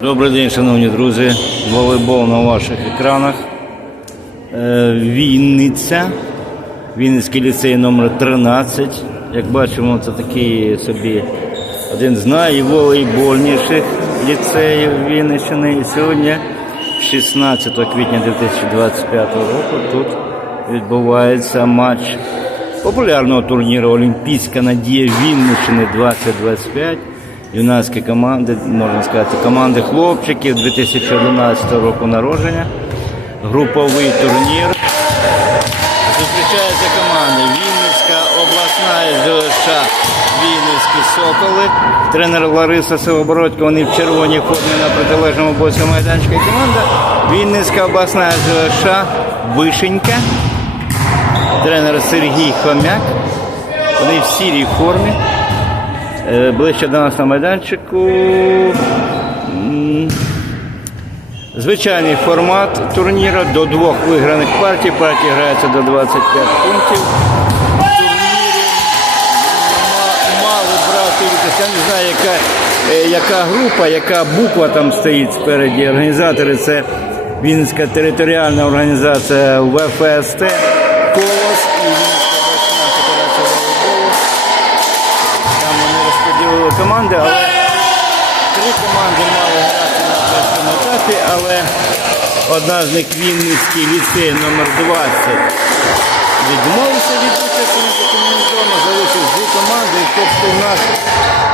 Добрий день, шановні друзі. Волейбол на ваших екранах. Е, Вінниця. Вінницький ліцей номер 13. Як бачимо, це такий собі один з найволейбольніших ліцеїв Вінниччини. І сьогодні, 16 квітня 2025 року, тут відбувається матч популярного турніру Олімпійська надія Вінниччини 2025. Юнацькі команди, можна сказати, команди хлопчиків 2011 року народження. Груповий турнір. Зустрічаються команди Вінницька обласна ЗОШ Вінницькі Соколи. Тренер Лариса Сивобородько, вони в червоній формі на протилежному боці майданчика. Команда Вінницька обласна ЗОШ Вишенька. Тренер Сергій Хомяк. Вони в сірій формі. Е, Ближче до нас на майданчику. Звичайний формат турніру до двох виграних партій. Партія грається до 25 пунктів. Я не знаю, яка, е, яка група, яка буква там стоїть спереді. Організатори це Вінницька територіальна організація ВФСТ, Колос розподілили команди, але три команди мали грати на першому етапі, але одна з них Вінницький ліцей номер 20 відмовився від участі на залишив дві команди, і тобто у нас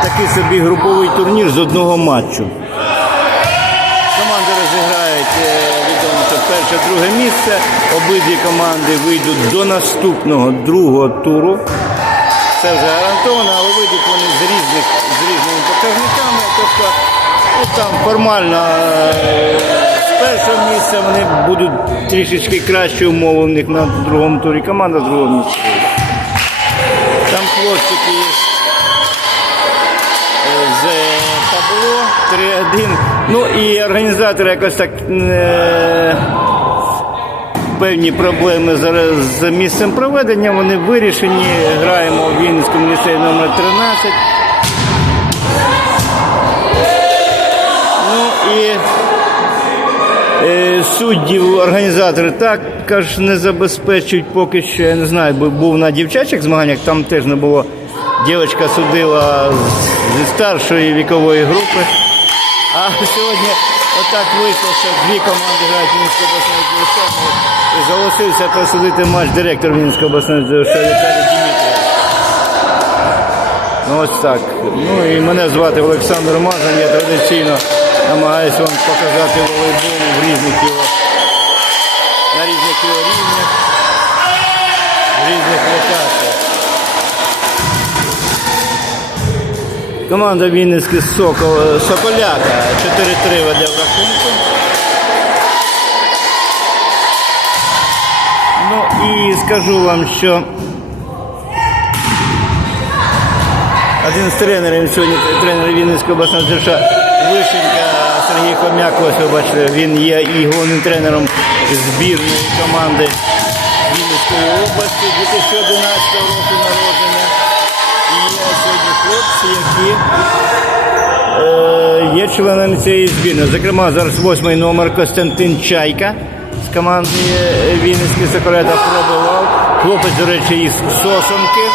такий собі груповий турнір з одного матчу. Команди розіграють е, відомо, що перше, друге місце. Обидві команди вийдуть до наступного другого туру. Це вже гарантовано, але вийдуть вони з різних з різними показниками. Тобто ну, там формально е, з першого місця вони будуть трішечки кращі умови в них на другому турі. Команда з другого місця. Там хлопчики є з табло 3-1. Ну і організатори якось так. е, певні проблеми зараз з місцем проведення. Вони вирішені. Граємо в Вінницькому ліцеї номер 13. Ну і е, суддів організатори також не забезпечують поки що. Я не знаю, був на дівчачих змаганнях, там теж не було. Дівчинка судила зі старшої вікової групи. А сьогодні отак вийшло, що дві команди грають Вінницької обласної ЗСШ. І залишився посудити матч директор Вінницької обласної ЗСШ Віталій Дмитрів. Ну ось так. Ну і мене звати Олександр Мазан. Я традиційно намагаюся вам показати волейбол в різних його, на різних його рівнях, в різних локаціях. Команда Вінницький Сокол, Соколяка 4-3 веде в рахунку. Ну і скажу вам, що один з тренерів сьогодні, тренер Вінницької обласної держави, Вишенька Сергій Хомяк, ось ви бачите, він є і головним тренером збірної команди Вінницької області 2011 року народження. Хлопці, які е, є членами цієї збірної. Зокрема, зараз восьмий номер Костянтин Чайка з команди е, Вінницький Соколета пробував. Хлопець, до речі, із Сосонки.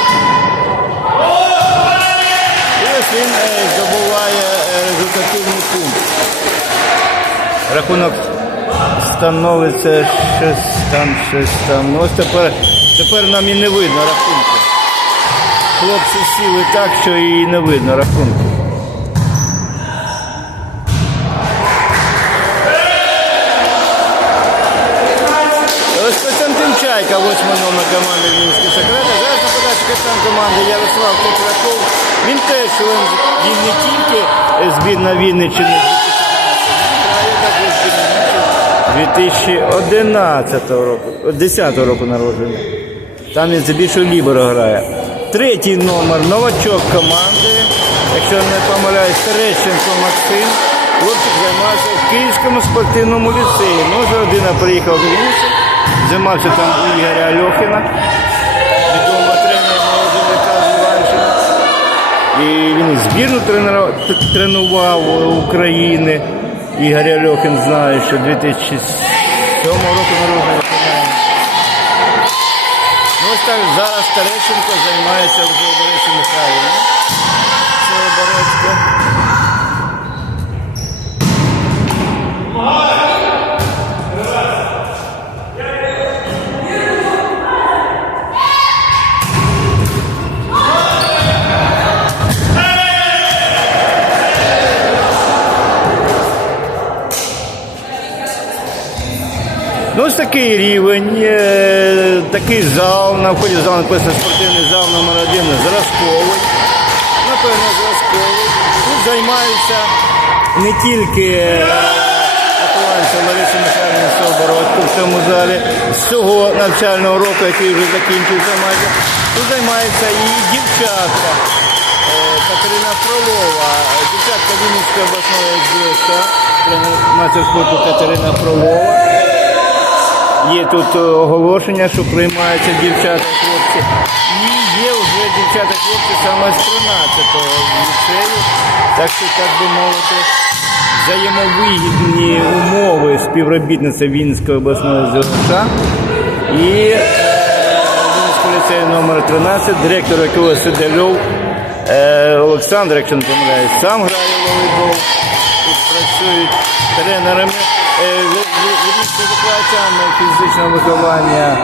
І ось він е, здобуває е, результативний пункт. Рахунок становиться щось там, щось там. Ну, ось тепер, тепер нам і не видно рахунку. Хлопці сіли так, що і не видно рахунку. Ось Костянтин Чайка, восьмий номер команди Вінський секрета. Зараз на подачі капітан команди Ярослав Тетраков. Він теж член, він не тільки збірна Вінниччини 2011 року, 10 року народження. Там він здебільшого ліберо грає. Третій номер новачок команди. Якщо не помиляюсь, Терещенко Максим. Хлопчик займався в Київському спортивному ліцеї. Ну, вже родина приїхала до Вінниці, займався там Ігоря Альохіна, відомого тренера І він збірну тренував України. Ігор Альохин знає, що 2007 року народження. Ось так зараз Терещенко займається вже у Борисі Михайловні. Новоборецька. Ну, ось такий рівень, е, такий зал, на вході зал написано спортивний зал номер один зразковий. Напевно, зразковий. Тут займаються не тільки е, вихованці Лариси Собородко в цьому залі з цього навчального року, який вже закінчився майже. Тут займаються і дівчатка. Е, Катерина Фролова, дівчатка Вінницької обласної СБС, мастер спорту Катерина Фролова. Є тут е, оголошення, що приймаються дівчата хлопці. І є вже дівчата хлопці саме з 13-го ліцею. Так що, так би мовити, взаємовигідні умови співробітниця Вінницької обласної ЗОШ і е, Вінницького ліцею номер 13, директор якого Сидельов е, Олександр, якщо не помиляюсь, сам грає волейбол. Тут працюють тренерами, е, викладачами фізичного виховання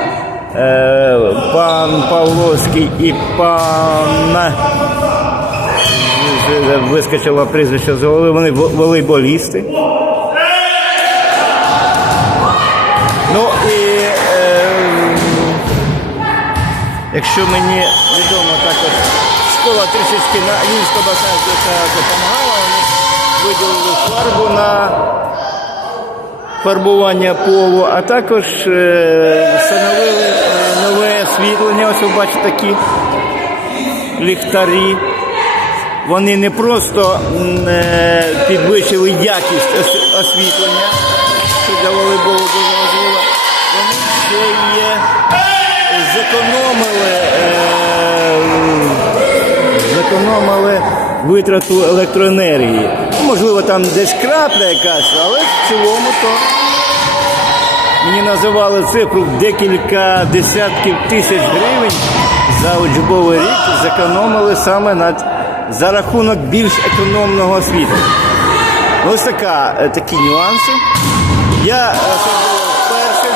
е, пан Павловський і пан вискочило прізвище з голови, вони волейболісти. Ну і е, якщо мені відомо також школа трішечки на Львівська обласна допомагала, вони виділили фарбу на фарбування полу, а також е, встановили е, нове освітлення. Ось ви бачите такі ліхтарі. Вони не просто е, підвищили якість освітлення, що для волейболу дуже важливо. Вони ще є зекономили, зекономили витрату електроенергії. Ну, Можливо, там десь крапля якась, але в цілому то мені називали цифру декілька десятків тисяч гривень за учбовий рік зекономили саме над, за рахунок більш економного освітлення. Ось така, е, такі нюанси. Я е, вперше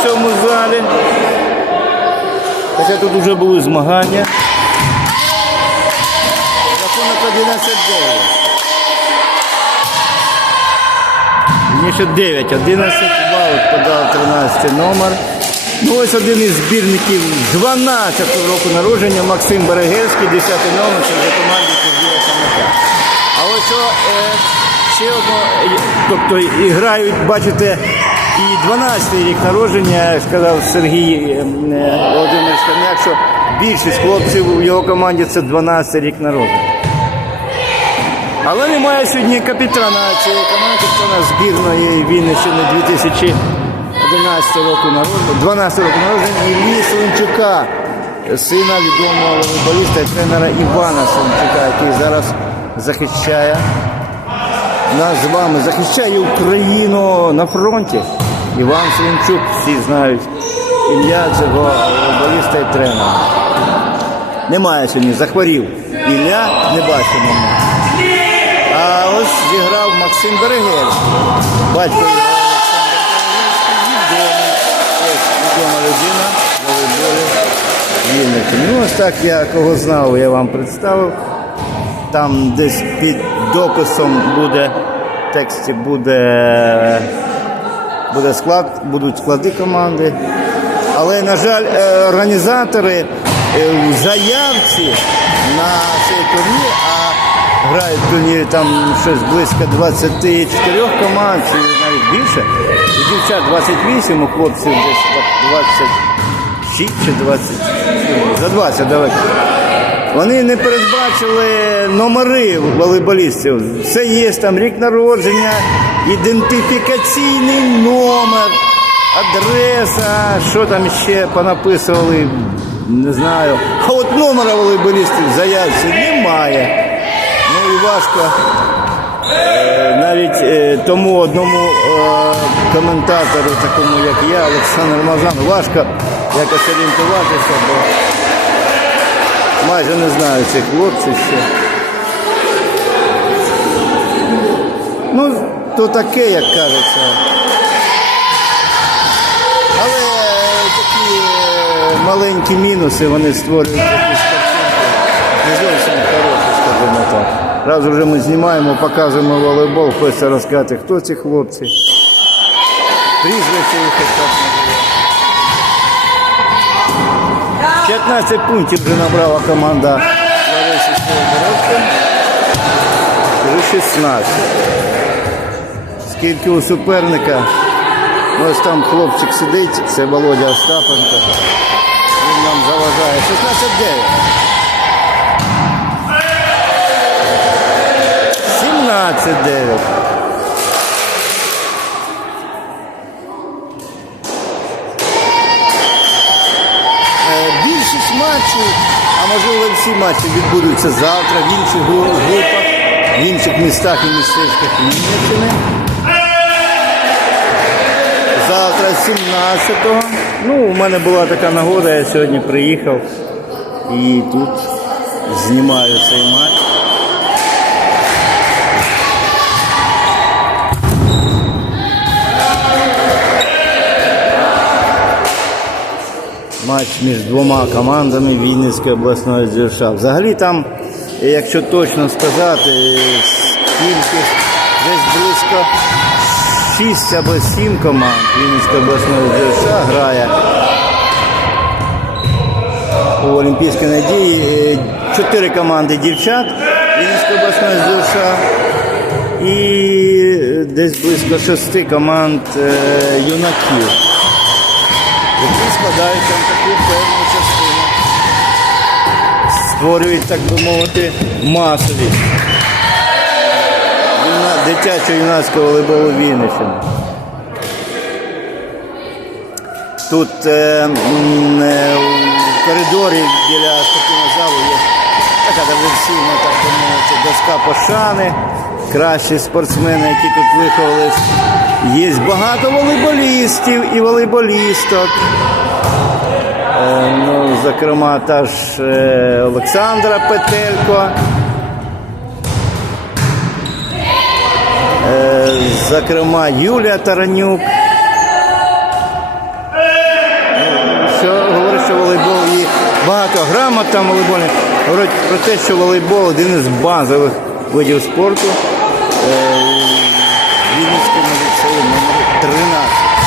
в цьому- залі. Хоча тут вже були змагання. Рахунок 11-9. 9, 11 балів подав 13 номер. Ну ось один із збірників 12-го року народження Максим Берегельський, 10 номер, це вже команді Сергія Самака. А ось що, е, ще одно, е, тобто і грають, бачите, і 12-й рік народження, як сказав Сергій е, е, Володимир Скам'як, що більшість хлопців в його команді це 12 рік народження. Але немає сьогодні капітана цієї команди, капітана збірної Вінниччини 2011 року народження, 12 року народження Іллі Солончука, сина відомого волейболіста і тренера Івана Солончука, який зараз захищає нас з вами, захищає Україну на фронті. Іван Солончук, всі знають ім'я цього волейболіста і тренера. Немає сьогодні, захворів. Ілля не бачимо. А ось зіграв Максим Берегельський. Батько його відома людина волейболі. Ну ось так я кого знав, я вам представив. Там десь під дописом буде, в тексті буде, буде склад, будуть склади команди. Але, на жаль, е, організатори е, в заявці на цей турнір, грають в турнірі там щось близько 24 команд, чи навіть більше. Дівчат 28, у хлопців десь 26 чи 20, за 20 давайте. Вони не передбачили номери волейболістів. Все є там рік народження, ідентифікаційний номер, адреса, що там ще понаписували, не знаю. А от номера волейболістів в заявці немає. Важко е, навіть е, тому одному е, коментатору, такому як я, Олександру Мазану, важко якось орієнтуватися, бо майже не знаю цих хлопців ще. Ну, то таке, як кажеться. Але такі маленькі мінуси вони створюють Раз вже ми знімаємо, показуємо волейбол, хочеться розказати, хто ці хлопці. Прізвище їх так називають. 15 пунктів вже набрала команда Лариси Сєвєродська. Вже 16. Скільки у суперника? Ось там хлопчик сидить, це Володя Остапенко. Він нам заважає. 16-9. 17-9. Е, Більшість матчів, а можливо всі матчі відбудуться завтра в інших групах, в інших містах і містечках Німеччини. Завтра 17-го. Ну, у мене була така нагода, я сьогодні приїхав і тут знімаю цей матч. Матч між двома командами Вінницької обласної ЗЮШ. Взагалі там, якщо точно сказати, скільки десь близько 6 або 7 команд Вінницької обласної ЗЮШ грає у Олімпійській надії. Чотири команди дівчат Вінницької обласної ЗЮШ і десь близько шести команд е, юнаків які складають там таку певну частину. Створюють, так би мовити, масові дитячо-юнацького волейболу Вінниччини. Тут е, е, у коридорі біля спортивного залу є така диверсійна, так би мовити, доска пошани. Кращі спортсмени, які тут виховались. Є багато волейболістів і волейболісток. Е, ну, зокрема, та ж е, Олександра Петелько. Е, зокрема, Юлія Таранюк. Ну, Що говорить, що волейбол є багато грамот там волейбольних. Говорить про те, що волейбол один із базових видів спорту. Вінницькому ліцеї номер 13.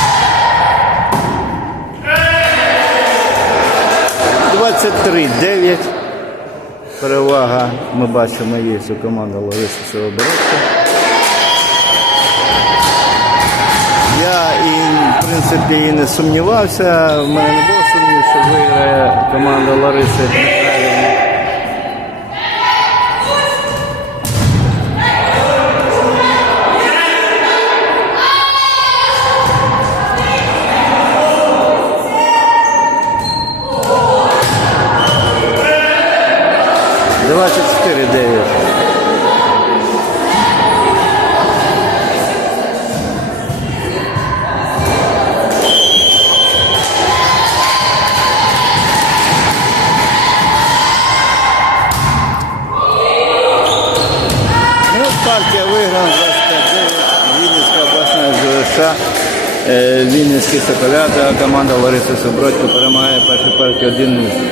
23-9. Перевага, ми бачимо, є у команди Лариси Севобородська. Я і, в принципі, і не сумнівався. В мене не було сумнів, що виграє команда Лариси Соколята, команда Лариси Собродько перемагає першу партію 1-0.